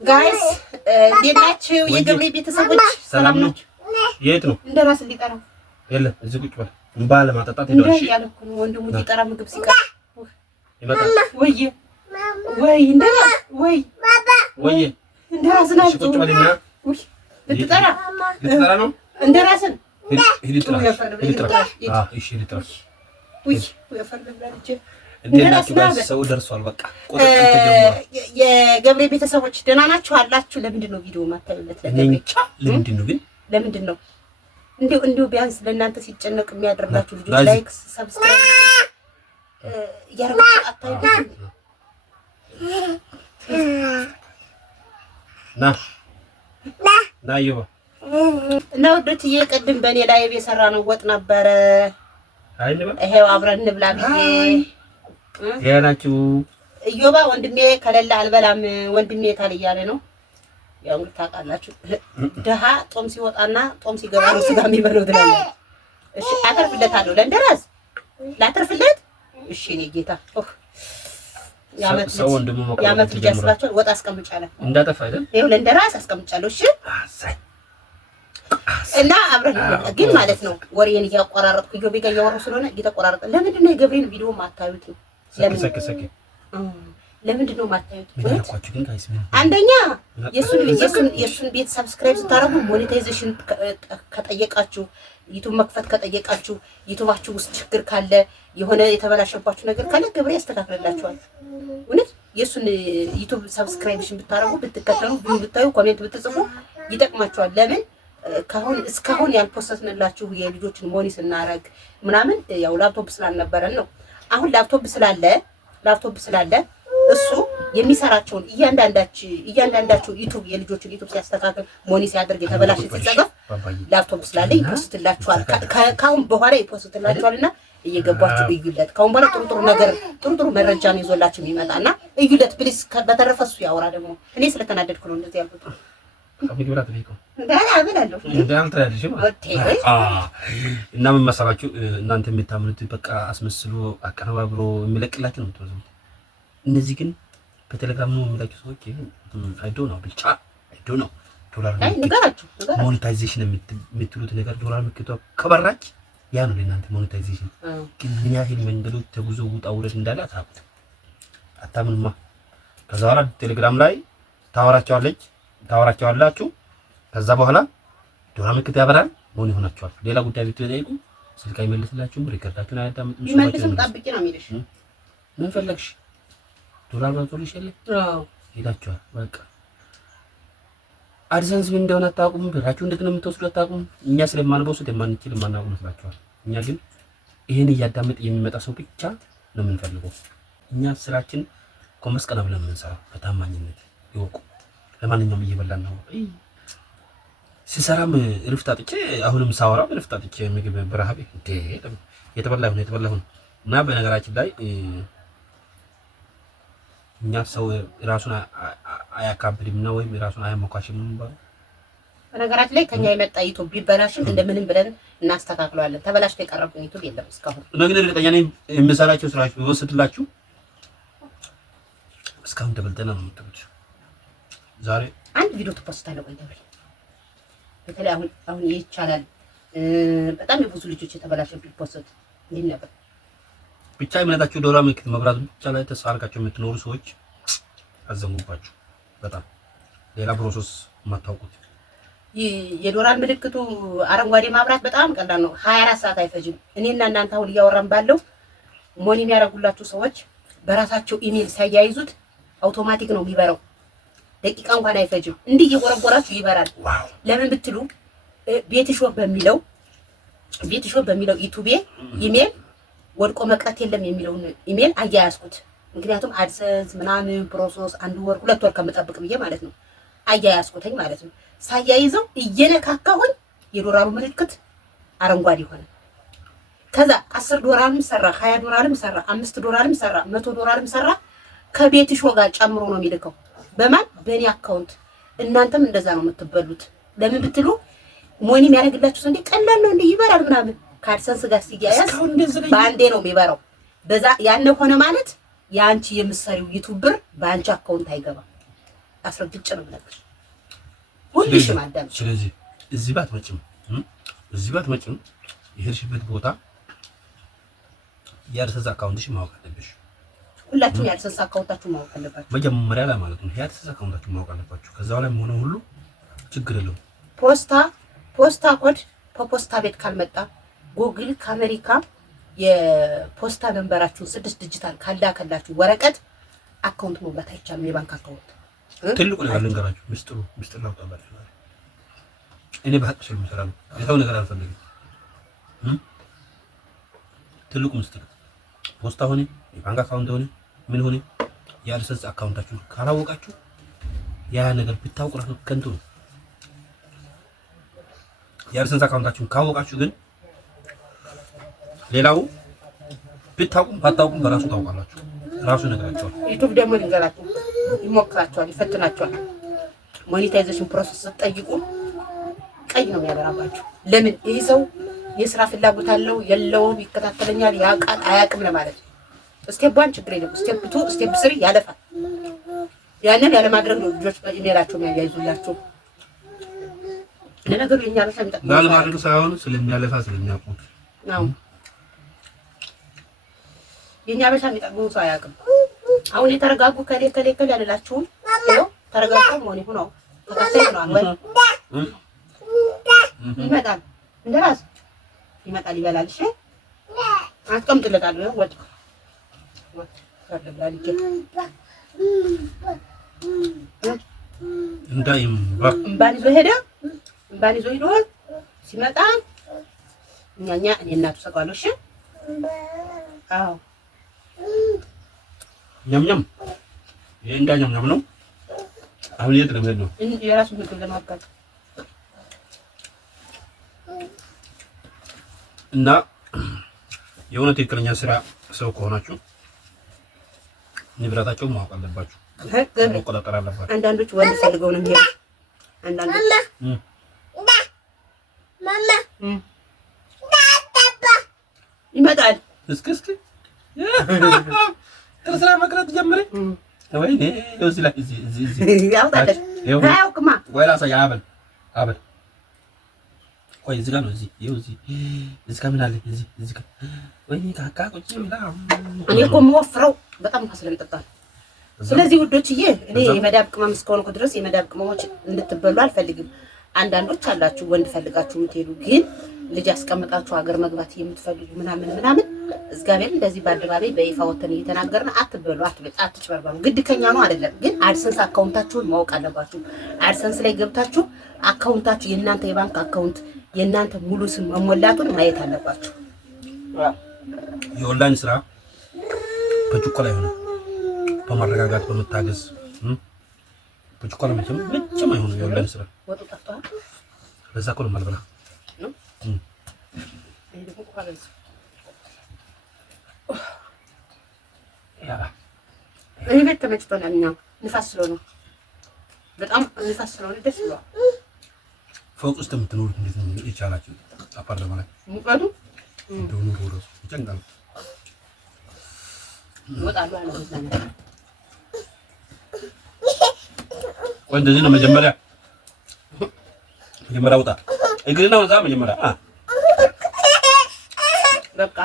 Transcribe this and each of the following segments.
ጋይስ እንዴት ናችሁ? የገብሬ ቤተሰቦች ሰላም ናችሁ? የት ነው እንደራስ ሊጠራ የለ እዚህ ቁጭ በል እንባለ ማጠጣት ሄዷል። እሺ ያለኩ ነው ወንድሙ ሊጠራ ምግብ ሲቀር ይመጣል። ወይ እንደራስ ወይ እንደራስ ናችሁ? ቁጭ በልና ልትጠራ ነው እንደራስን ሂድ ጥራ። እሺ ሂድ ጥራ። ሰው ደርሷል። በቃ ቁጥጥር ተጀምሯል። የገብሬ ቤተሰቦች ደህና ናችሁ አላችሁ? ለምንድን ነው ቪዲዮ ማታዩለት? ለምንድን ነው ግን ለምንድን ነው እንዲሁ ቢያንስ ለእናንተ ሲጨነቅ የሚያደርጋችሁ ልጆች ላይክ ሰብስክራይብ ያረጋችሁ አታዩት? ና ይባ እና ወዶችዬ ቅድም በእኔ ላይ የሰራ ነው ወጥ ነበረ። አይልባ ይሄው አብረን እንብላ ብዬ ያናችሁ እዮባ ወንድሜ ከሌለ አልበላም ወንድሜ ታል እያለ ነው። ያው እንግዲህ ታውቃላችሁ ደሃ ጦም ሲወጣና ጦም ሲገባ ነው ስጋ የሚበለው ትላለህ። እሺ አተርፍለታለሁ ለእንደራስ ላተርፍለት። እሺ እኔ ጌታ ሰው ወንድሙ ያመት ልጅ ወጥ አስቀምጫለሁ እንዳጠፋ አይደል? ይኸው ለእንደራስ አስቀምጫለሁ። እሺ እና አብረን ግን ማለት ነው ወሬን እያቆራረጥኩ ኢዮቤ ጋር እያወራሁ ስለሆነ እየተቆራረጠ ለምንድን ነው የገብሬን ቪዲዮ ማታዩት? ለምንድን ነው ማታዩት? አንደኛ የሱን ቤት ሰብስክራይብ ስታረጉ ሞኔታይዜሽን ከጠየቃችሁ ዩቲዩብ መክፈት ከጠየቃችሁ ዩቲዩባችሁ ውስጥ ችግር ካለ የሆነ የተበላሸባችሁ ነገር ካለ ገብሬ ያስተካክልላችኋል። እውነት የሱን ዩቲዩብ ሰብስክራይብሽን ብታረጉ ብትከተሉ ብታዩ ኮሜንት ብትጽፉ ይጠቅማችኋል። ለምን እስካሁን ያልፖስተትንላችሁ የልጆችን ሞኒ ስናረግ ምናምን ያው ላፕቶፕ ስላልነበረን ነው። አሁን ላፕቶፕ ስላለ እሱ የሚሰራቸውን እያንዳንዳቸው ዩቲዩብ የልጆችን ዩቲዩብ ሲያስተካክል ሞኒ ሲያደርግ የተበላሸ ሲጸጸፍ ላፕቶፕ ስላለ ይፖስትላችኋል። ካሁን በኋላ ይፖስትላችኋልና እየገባችሁ እዩለት። ካሁን በኋላ ጥሩ መረጃ ነው ይዞላችሁ የሚመጣና እዩለት ፕሊስ። በተረፈ እሱ ያወራ ደግሞ እኔ ስለተናደድኩ ነው እንደዚህ ያልኩት። እና ምን መሰላችሁ እናንተ የምታምኑት በቃ አስመስሎ አቀነባብሮ የሚለቅላችሁ ነው የምትወዙት። እነዚህ ግን በቴሌግራም ነው የሚላችሁ ሰዎች አይዶ ነው ብቻ አይዶ ነው ዶላር ሞኔታይዜሽን የምትሉት ነገር ዶላር ምክቶ ከበራች ያ ነው ለእናንተ ሞኔታይዜሽን። ግን ምን ያህል መንገዶች ተጉዞ ውጣ ውረድ እንዳለ አታምኑማ። ከዛ በኋላ ቴሌግራም ላይ ታወራቸዋላችሁ። ከዛ በኋላ ዶላር ምክት ያበራል ሞኒ ሆናችኋል። ሌላ ጉዳይ ብትጠይቁ ስልክ አይመልስላችሁም። ሪከርዳችሁን አያዳምጡም። ይመልስም ጠብቂ ነው የሚልሽ። ምን ፈለግሽ ዶላር ባቶልሽ የለ ሄዳችኋል። በቃ አድሰንስ ምን እንደሆነ አታውቁም። ብራችሁ እንዴት ነው የምትወስዱት አታውቁም። እኛ ስለማንበውሱት የማንችል የማናውቁ መስላችኋል። እኛ ግን ይሄን እያዳመጥ የሚመጣ ሰው ብቻ ነው የምንፈልገው። እኛ ስራችን ኮመስ ቀና ብለን የምንሰራው በታማኝነት ይወቁ። ለማንኛውም እየበላን ነው። ሲሰራም እረፍት አጥቼ አሁንም ሳወራም እረፍት አጥቼ ምግብ በረሃብ የተበላሁ እና በነገራችን ላይ እኛ ሰው ራሱን አያካብድም ነው ወይም ራሱን አያሞካሽም ነው። በነገራችን ላይ ከኛ የመጣ ዩቲዩብ ቢበላሽም እንደምንም ብለን እናስተካክለዋለን። ተበላሽቶ የቀረብን ዩቲዩብ የለም እስካሁን። ነገር እርግጠኛ ነኝ የምሰራቸው ስራዎች ቢወስድላችሁ እስካሁን ተበልተና ነው የምትሉት። ዛሬ አንድ ቪዲዮ ተፖስታለሁ ወይ በተለይ አሁን ይቻላል። በጣም የብዙ ልጆች የተበላሸ ቢፖስት እንዴት ነበር? ብቻ የምነታችሁ ዶላር ምልክት መብራት ብቻ ላይ ተስፋ አድርጋችሁ የምትኖሩ ሰዎች አዘንጉባችሁ። በጣም ሌላ ፕሮሰስ የማታውቁት የዶላር ምልክቱ አረንጓዴ ማብራት በጣም ቀላል ነው። 24 ሰዓት አይፈጅም። እኔና እናንተ አሁን እያወራን ባለው ሞኒ የሚያደርጉላችሁ ሰዎች በራሳቸው ኢሜል ሳያይዙት አውቶማቲክ ነው የሚበራው። ደቂቃ እንኳን አይፈጅም። እንዲህ እየጎረጎራችሁ ይበራል። ለምን ብትሉ ቤትሾፕ በሚለው ዩቲዩብ ኢሜል ወድቆ መቅረት የለም የሚለውን ኢሜል አያያዝኩት። ምክንያቱም አድሰንስ ምናምን ፕሮሰስ 1 ወር 2 ወር ከምጠብቅ ብዬ ማለት ነው አያያዝኩትኝ ማለት ነው። ሳያይዘው እየነካካሁኝ የዶላሩ ምልክት አረንጓዴ ሆነ። ከዛ 10 ዶላርም ሰራ 20 ዶላርም ሰራ 5 ዶላርም ሰራ 100 ዶላርም ሰራ ከቤትሾ ጋር ጨምሮ ነው የሚልከው። በማን በእኔ አካውንት። እናንተም እንደዛ ነው የምትበሉት። ለምን ብትሉ ሞኒ የሚያደርግላችሁ ሰው እንደ ቀላል ነው እንደ ይበራል ምናምን ከአድሰንስ ጋር ሲያያዝ በአንዴ ነው የሚበራው። በዛ ያነ ሆነ ማለት ያንቺ የምትሰሪው ዩቲዩብ ብር በአንቺ አካውንት አይገባም። አስረግጬ ነው የምነግርሽ። ሁልሽም አዳም። ስለዚህ እዚህ ባትመጭም የሄድሽበት ቦታ የአድሰንስ አካውንትሽ ማወቅ አለብሽ። ሁላችሁም የአድሰንስ አካውንታችሁ ማወቅ አለባችሁ መጀመሪያ ላይ ማለት ነው። የአድሰንስ አካውንታችሁ ማወቅ አለባችሁ። ከዛው ላይ ሆነ ሁሉ ችግር የለውም። ፖስታ ኮድ ከፖስታ ቤት ካልመጣ ጉግል ከአሜሪካ የፖስታ ነንበራችሁን 6 ዲጂታል ካላከላችሁ ወረቀት አካውንት መሙላት አይቻልም። የባንክ አካውንት ትልቁ ነገር ልንገራችሁ፣ ምስጢር ላውጣላችሁ። እኔ በሀቅ ስለምሰራ ነው፣ የሰው ነገር አልፈልግም። ትልቁ ምስጢር ፖስታ ሆነ የባንክ አካውንት ሆነ ምን ሆነ የአድሰንስ አካውንታችሁ ካላወቃችሁ ያ ነገር ብታውቁ ራሱ ከንቱ ነው። የአድሰንስ አካውንታችሁን ካወቃችሁ ግን ሌላው ብታውቁም ባታውቁም በራሱ ታውቃላችሁ። ራሱ ነገራችኋል። ዩቲዩብ ደግሞ ልንገራችሁ ይሞክራችኋል፣ ይፈትናችኋል። ሞኔታይዜሽን ፕሮሰስ ስትጠይቁ ቀይ ነው የሚያበራባችሁ። ለምን ይህ ሰው የስራ ፍላጎት አለው የለውም፣ ይከታተለኛል፣ ያውቃል አያውቅም ለማለት ነው። ስቴፕ 1 ችግር የለም። ስቴፕ 2 ስቴፕ 3 ያለፋል። ያንን ያለማድረግ ነው ልጆች በኢሜላቸው የሚያያይዙላችሁ። ለነገሩ የኛ በሻ የሚጠቅመው ባለማድረግ ሳይሆን ስለሚያለፋ ስለሚያውቁት ነው። የኛ በሻ የሚጠቅመው ሰው አያውቅም። አሁን የተረጋጉ ከሌ ያለላችሁን ይኸው ተረጋጉ ሆነ ሆኖ ተከታይ ነው አንወል ይመጣል፣ እንደራስ ይመጣል፣ ይበላል። እሺ አስቀምጥለታለሁ። ይኸው ወጥ እምባን ይዞ ሄደ። ሲመጣ እኛ እኔ እናቱ ሰቀዋለሁ። እሺ አዎ ኛም ይሄ እንዳኛም ነው። አሁን የት ነው የራሱ ምግብ ለማብቃት እና የሆነ ትክክለኛ ስራ ሰው ከሆናችሁ ንብረታቸውን ማወቅ አለባችሁ፣ መቆጣጠር አለባችሁ። አንዳንዶች ወንድ ፈልገው ነው የሚሄዱ። አንዳንዶች ይመጣል። እስኪ ስራ መቅረት ጀምሬ ወይኔ እዚህ ላይ እዚህ ያውጣለሽ አያውቅማ። ወይ ላሳይ አበል ቆይ እዚህ ጋር ነው። እዚህ ጋር ምን አለ? እዚህ ጋር ወይ ካካ ቁጭ ብላ እኔ እኮ የምወፍረው በጣም ስለምጠጣ። ስለዚህ ውዶችዬ እኔ የመዳብ ቅመም እስከሆንኩ ድረስ የመዳብ ቅመሞች እንድትበሉ አልፈልግም። አንዳንዶች አላችሁ ወንድ ፈልጋችሁ የምትሄዱ ግን ልጅ አስቀምጣችሁ ሀገር መግባት የምትፈልጉ ምናምን እግዚአብሔር እንደዚህ በአደባባይ በይፋ ወተን እየተናገርን አትበሉ፣ አትጭበርበሩ። ግድ ከኛ ነው አይደለም፣ ግን አድሰንስ አካውንታችሁን ማወቅ አለባችሁ። አድሰንስ ላይ ገብታችሁ አካውንታችሁ የእናንተ የባንክ አካውንት የእናንተ ሙሉ ስም መሞላቱን ማየት አለባችሁ። የኦንላይን ስራ በችኮላ ይሆናል፣ በማረጋጋት በመታገዝ በችኮላ መቼም አይሆንም። የኦንላይን ስራ ወጡ ጠፍቷል። በዛ እኮ ነው የማልበላ። እኔ ቤት ተመችቶናል። እኛ ንፋስ ስለሆነ በጣም ንፋስ ስለሆነ ደስ ብሏል። ፎቅ ውስጥ የምትኖሩት እንዴት ነው የቻላችሁ? አፓርታማ ላይ ሙቀቱ እንደው ኑሮ እራሱ ይጨንቃል። ይወጣሉ አለ ነው። ቆይ እንደዚህ ነው መጀመሪያ ውጣ እግርና ወዛ መጀመሪያ በቃ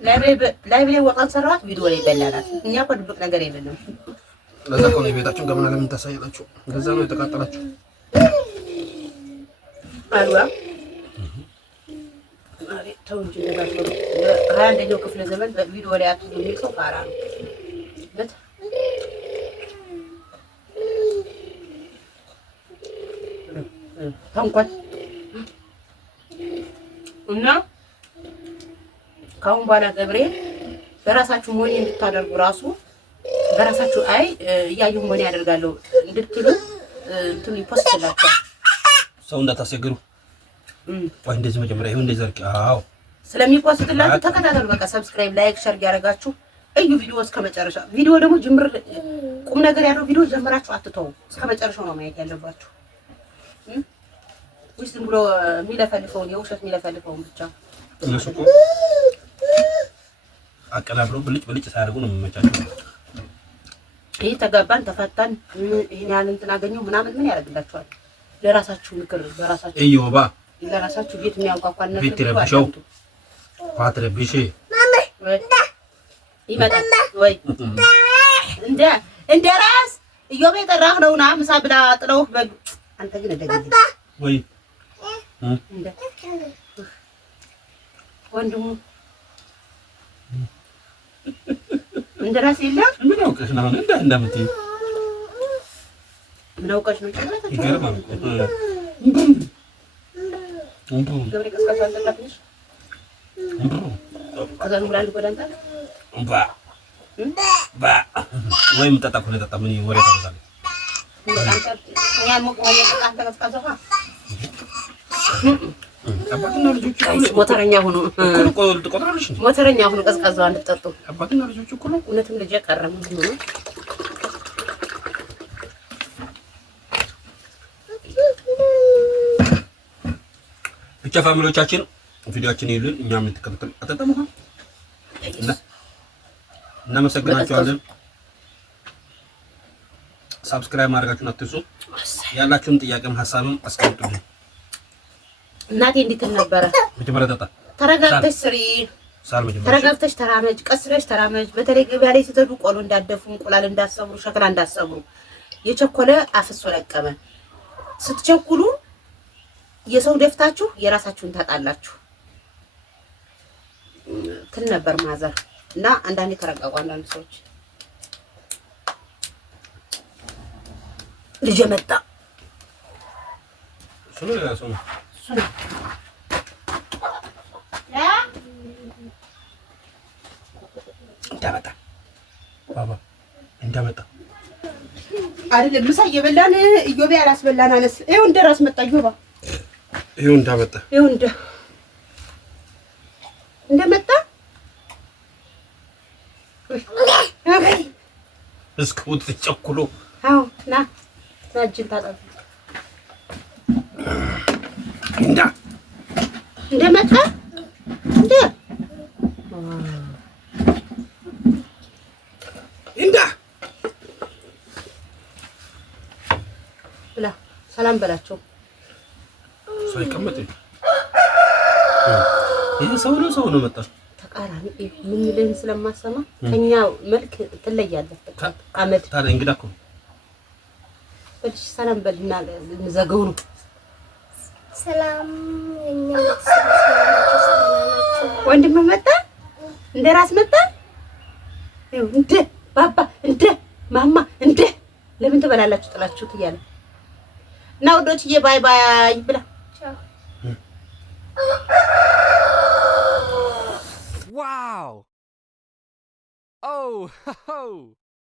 ላይቭ ላይ ወጣን ሰራዋት ቪዲዮ ላይ በላናት። እኛ እኮ ድብቅ ነገር የለንም። ለዛ እኮ ነው የቤታችሁን ገመና ለምን ታሳያላችሁ? ገዛ ነው የተቃጠላችሁ አልዋ አሬ ተው እንጂ ለባሰሩ 21ኛው ክፍለ ዘመን በቪዲዮ ላይ አትሉ የሚል ሰው ፋራ ነው። ታንኳት እና ካሁን በኋላ ገብሬ በራሳችሁ ሞኒ እንድታደርጉ ራሱ በራሳችሁ እያየሁ ሞኒ ያደርጋለሁ እንድትሉ እንትን ይፖስትላችኋል። ሰው እንዳታስቸግሩ። ወይ እንደዚህ መጀመሪያ ይሁን እንደዚህ አርቂ። አዎ ስለሚፖስትላችሁ ተከታተሉ። በቃ ሰብስክራይብ፣ ላይክ፣ ሸር ያደርጋችሁ እዩ ቪዲዮ እስከ መጨረሻ። ቪዲዮ ደግሞ ጅምር ቁም ነገር ያለው ቪዲዮ ጀምራችሁ አትተው፣ እስከ መጨረሻው ነው ማየት ያለባችሁ። ወይስ ዝም ብሎ የሚለፈልፈውን የውሸት የሚለፈልፈውን ብቻ እነሱ እኮ አቀናብረው ብልጭ ሳያደርጉ ነው የሚመቻቸው። ይሄ ተጋባን ተፋታን ይሄን ያህል እንትን አገኘው ምናምን ምን ያደርግላችኋል? ለራሳችሁ ምክር በራሳችሁ እዮባ ለራሳችሁ ቤት የሚያንኳኳን ነገር ቤት ረብሸው ፓትረብሽ ይመጣል ወይ እንደ ራስ እዮብ የጠራህ ነውና ምሳ ብላ ጥለው አንተ ግን እንደገና ወይ እንደ ወንድሙ እንደ ራስ የለም ምን አውቀሽ ነው እንደምትይ ምን አውቀሽ ነው ይገርማል ገብሬ ቀስቀሳ አንተላፍሽ ከዛን ብላል ጎዳንታ ባ ወይም ተጣቁ ለተጣ ምን ወሬ ታበዛለች ያን ሞቆየ ተቃንተ ቀስቀሳ አባትና ልጆቹ ሞተረኛ ሆኖ ትቆጥራለሽ ሞተረኛ ሆኖ ቀስቀሳው አንድጠጡ አባትና ልጆቹ እኮ ነው እውነትም ልጅ ቀረም ነው ብቻ ፋሚሊዎቻችን ቪዲዮአችን ይሉን እኛም እንተከታተል አተጠሙህ እናመሰግናችኋለን። ሰብስክራይብ ማድረጋችሁን አትርሱ። ያላችሁን ጥያቄም ሀሳብም አስቀምጡልኝ። እናቴ እንዴት ነበረ? መጀመሪያ ጠጣ ተረጋግተሽ ስሪ፣ ተረጋግተሽ ተራመጅ፣ ቀስረሽ ተራመጅ። በተለይ ገበያ ላይ ስትሄዱ ቆሎ እንዳደፉ፣ እንቁላል እንዳሰብሩ፣ ሸክላ እንዳሰብሩ። የቸኮለ አፍሶ ለቀመ። ስትቸኩሉ የሰው ደፍታችሁ የራሳችሁን ታጣላችሁ ትል ነበር ማዘር እና አንዳንዴ ተረጋጉ። አንዳንድ ሰዎች ልጅ መጣ እንዳመጣ ባባ እንዳመጣ አይደለም ምሳ እየበላን እዮቤ አላስበላን አለስ ይኸው እንደራስ መጣ እዮባ ይኸው እንዳመጣ ይኸው እንደመጣ እስኩት ተጨኩሎ አዎ ና እጅን ታጠብ እንደመጣ ብላ ሰላም በላቸው። ሳይቀመጥ ይሄ ሰው ነው መጣ ተቃራኒ ምን ይልን ስለማሰማ ከኛ መልክ ትለያለህ። አመድ ታዲያ እንግዳ እኮ በልሽ ሰላም በልና እንዘገው ነው። ሰላም የኛ ወንድም መጣ እንደራስ መጣ ይኸው እንደ ባባ እንደ ማማ እንደ ለምን ትበላላችሁ ጥላችሁት እያለ እና ወዶችዬ ባይ ባይ ብላ Wow! Oh, ho, ho.